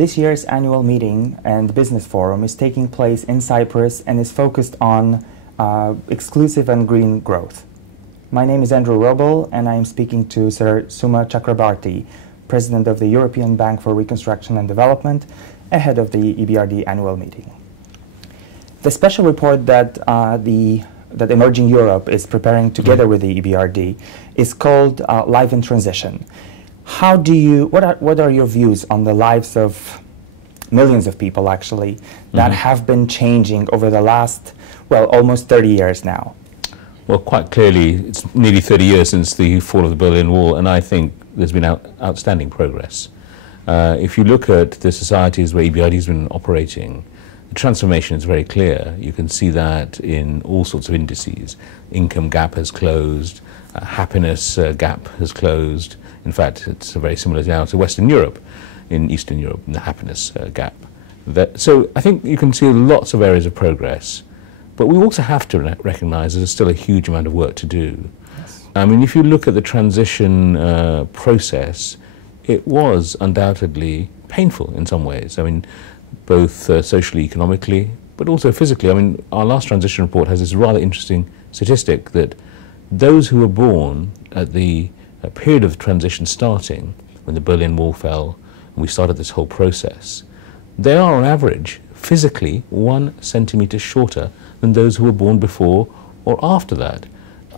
This year's annual meeting and business forum is taking place in Cyprus and is focused on exclusive and green growth. My name is Andrew Robel, and I am speaking to Sir Suma Chakrabarti, President of the European Bank for Reconstruction and Development, ahead of the EBRD annual meeting. The special report that Emerging Europe is preparing together with the EBRD is called Life in Transition. What are your views on the lives of millions of people, actually, that have been changing over the last, well, almost 30 years now? Well, quite clearly, it's nearly 30 years since the fall of the Berlin Wall, and I think there's been outstanding progress. If you look at the societies where EBRD has been operating, the transformation is very clear. You can see that in all sorts of indices. Income gap has closed, happiness gap has closed. In fact, it's very similar now to Western Europe, in Eastern Europe, in the happiness gap. So I think you can see lots of areas of progress. But we also have to recognize there's still a huge amount of work to do. Yes. I mean, if you look at the transition process, it was undoubtedly painful in some ways. I mean, both socially, economically, but also physically. I mean, our last transition report has this rather interesting statistic that those who were born at the period of transition starting, when the Berlin Wall fell and we started this whole process, they are on average physically 1 centimeter shorter than those who were born before or after that.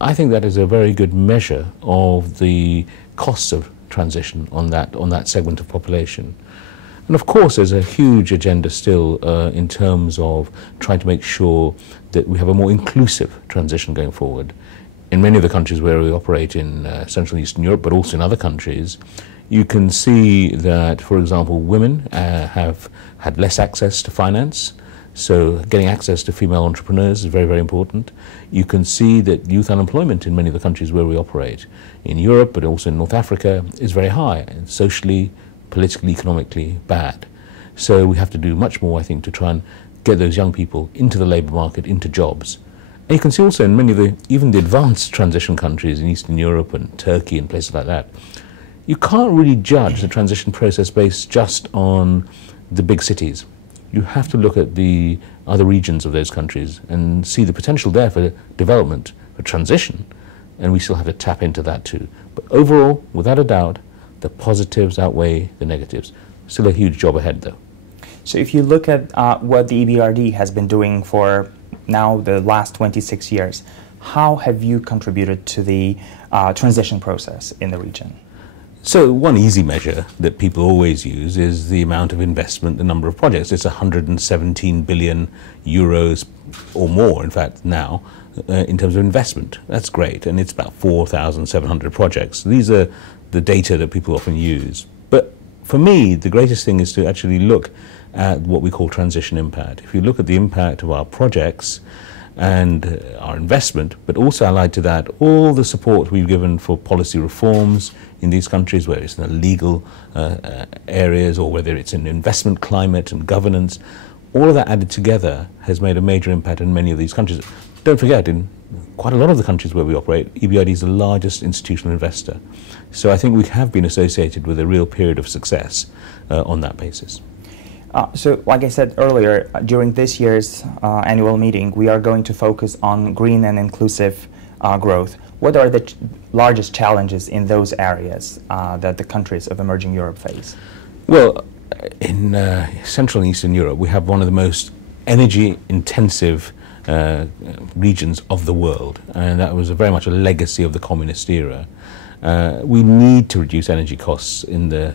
I think that is a very good measure of the costs of transition on that segment of population. And of course there's a huge agenda still in terms of trying to make sure that we have a more inclusive transition going forward. In many of the countries where we operate in Central and Eastern Europe, but also in other countries, you can see that, for example, women have had less access to finance. So getting access to female entrepreneurs is very, very important. You can see that youth unemployment in many of the countries where we operate, in Europe, but also in North Africa, is very high, and socially, politically, economically bad. So we have to do much more, I think, to try and get those young people into the labour market, into jobs. And you can see also in many of even the advanced transition countries in Eastern Europe and Turkey and places like that, you can't really judge the transition process based just on the big cities. You have to look at the other regions of those countries and see the potential there for development, for transition, and we still have to tap into that too. But overall, without a doubt, the positives outweigh the negatives. Still a huge job ahead though. So if you look at what the EBRD has been doing for now the last 26 years, how have you contributed to the transition process in the region? So one easy measure that people always use is the amount of investment, the number of projects. It's 117 billion euros or more, in fact, now, in terms of investment. That's great, and it's about 4,700 projects. These are the data that people often use. But for me, the greatest thing is to actually look at what we call transition impact. If you look at the impact of our projects and our investment, but also allied to that, all the support we've given for policy reforms in these countries, whether it's in the legal areas or whether it's in investment climate and governance, all of that added together has made a major impact in many of these countries. Don't forget, in quite a lot of the countries where we operate, EBRD is the largest institutional investor. So I think we have been associated with a real period of success on that basis. So, like I said earlier, during this year's annual meeting, we are going to focus on green and inclusive growth. What are the largest challenges in those areas that the countries of emerging Europe face? Well, in Central and Eastern Europe, we have one of the most energy-intensive regions of the world, and that was very much a legacy of the communist era. We need to reduce energy costs in the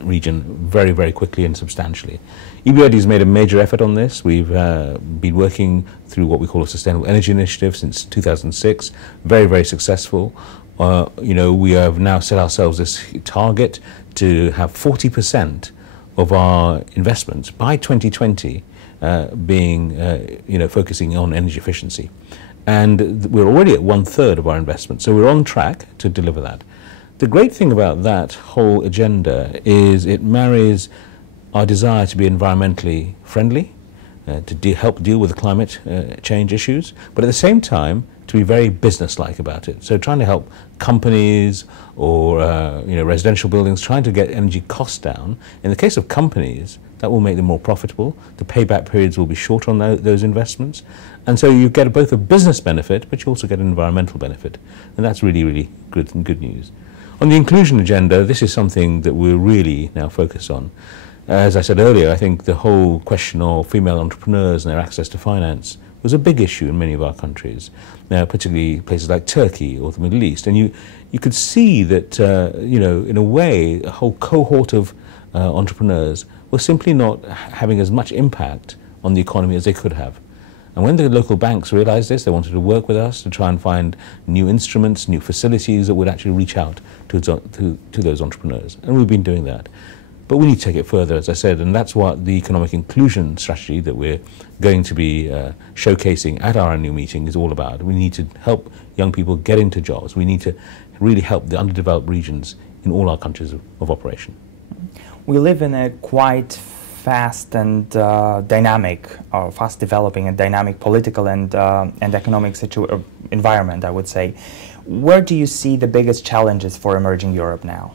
region very, very quickly and substantially. EBRD has made a major effort on this. We've been working through what we call a Sustainable Energy Initiative since 2006, very, very successful. We have now set ourselves this target to have 40% of our investments by 2020 being, focusing on energy efficiency. And we're already at 1/3 of our investment, so we're on track to deliver that. The great thing about that whole agenda is it marries our desire to be environmentally friendly, to help deal with the climate change issues, but at the same time to be very business-like about it. So trying to help companies or residential buildings, trying to get energy costs down. In the case of companies, that will make them more profitable. The payback periods will be short on those investments. And so you get both a business benefit, but you also get an environmental benefit. And that's really, really good news. On the inclusion agenda, this is something that we're really now focused on. As I said earlier, I think the whole question of female entrepreneurs and their access to finance was a big issue in many of our countries, now particularly places like Turkey or the Middle East. And you could see that, in a way, a whole cohort of entrepreneurs were simply not having as much impact on the economy as they could have. And when the local banks realized this, they wanted to work with us to try and find new instruments, new facilities that would actually reach out to those entrepreneurs. And we've been doing that. But we need to take it further, as I said, and that's what the economic inclusion strategy that we're going to be showcasing at our annual meeting is all about. We need to help young people get into jobs. We need to really help the underdeveloped regions in all our countries of operation. We live in a quite fast and fast developing and dynamic political and economic environment, I would say. Where do you see the biggest challenges for emerging Europe now?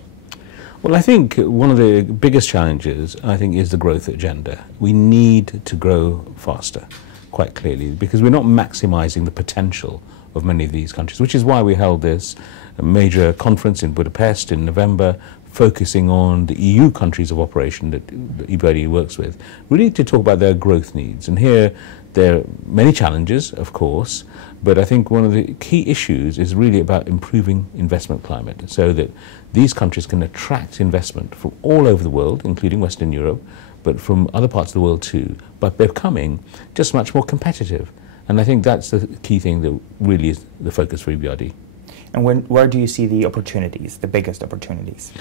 Well, I think one of the biggest challenges, is the growth agenda. We need to grow faster, quite clearly, because we're not maximizing the potential of many of these countries, which is why we held this major conference in Budapest in November, focusing on the EU countries of operation that EBRD works with, really to talk about their growth needs. And here there are many challenges, of course, but I think one of the key issues is really about improving investment climate so that these countries can attract investment from all over the world, including Western Europe, but from other parts of the world too, but becoming just much more competitive. And I think that's the key thing that really is the focus for EBRD. And where do you see the opportunities, the biggest opportunities?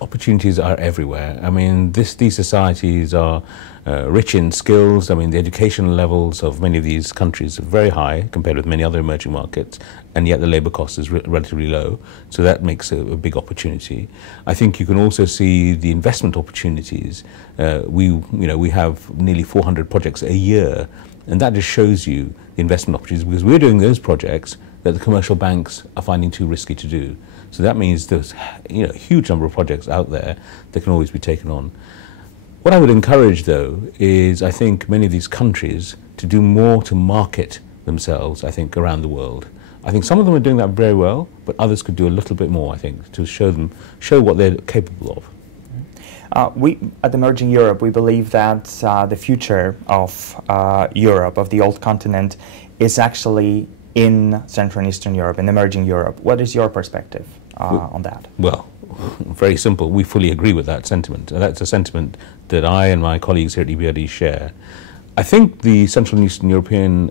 Opportunities are everywhere. I mean, these societies are rich in skills. I mean, the education levels of many of these countries are very high compared with many other emerging markets, and yet the labor cost is relatively low. So that makes a big opportunity. I think you can also see the investment opportunities. We have nearly 400 projects a year, and that just shows you the investment opportunities because we're doing those projects that the commercial banks are finding too risky to do. So that means there's a huge number of projects out there that can always be taken on. What I would encourage, though, is I think many of these countries to do more to market themselves, I think, around the world. I think some of them are doing that very well, but others could do a little bit more, I think, to show what they're capable of. We, at Emerging Europe, we believe that the future of Europe, of the old continent, is actually in Central and Eastern Europe, in Emerging Europe. What is your perspective on that? Well, very simple. We fully agree with that sentiment. That's a sentiment that I and my colleagues here at EBRD share. I think the Central and Eastern European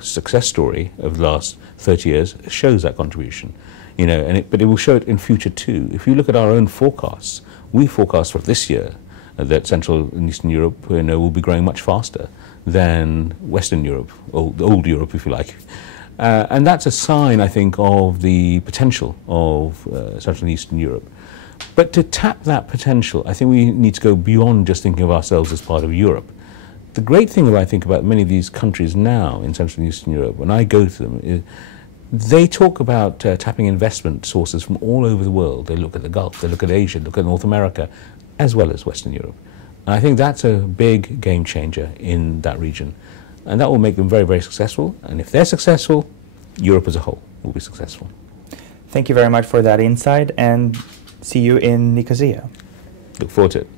success story of the last 30 years shows that contribution. But it will show it in future too. If you look at our own forecasts, we forecast for this year that Central and Eastern Europe will be growing much faster than Western Europe, or old Europe, if you like. And that's a sign, I think, of the potential of Central and Eastern Europe. But to tap that potential, I think we need to go beyond just thinking of ourselves as part of Europe. The great thing that I think about many of these countries now in Central and Eastern Europe, when I go to them, is they talk about tapping investment sources from all over the world. They look at the Gulf, they look at Asia, look at North America, as well as Western Europe. And I think that's a big game changer in that region. And that will make them very, very successful. And if they're successful, Europe as a whole will be successful. Thank you very much for that insight, and see you in Nicosia. Look forward to it.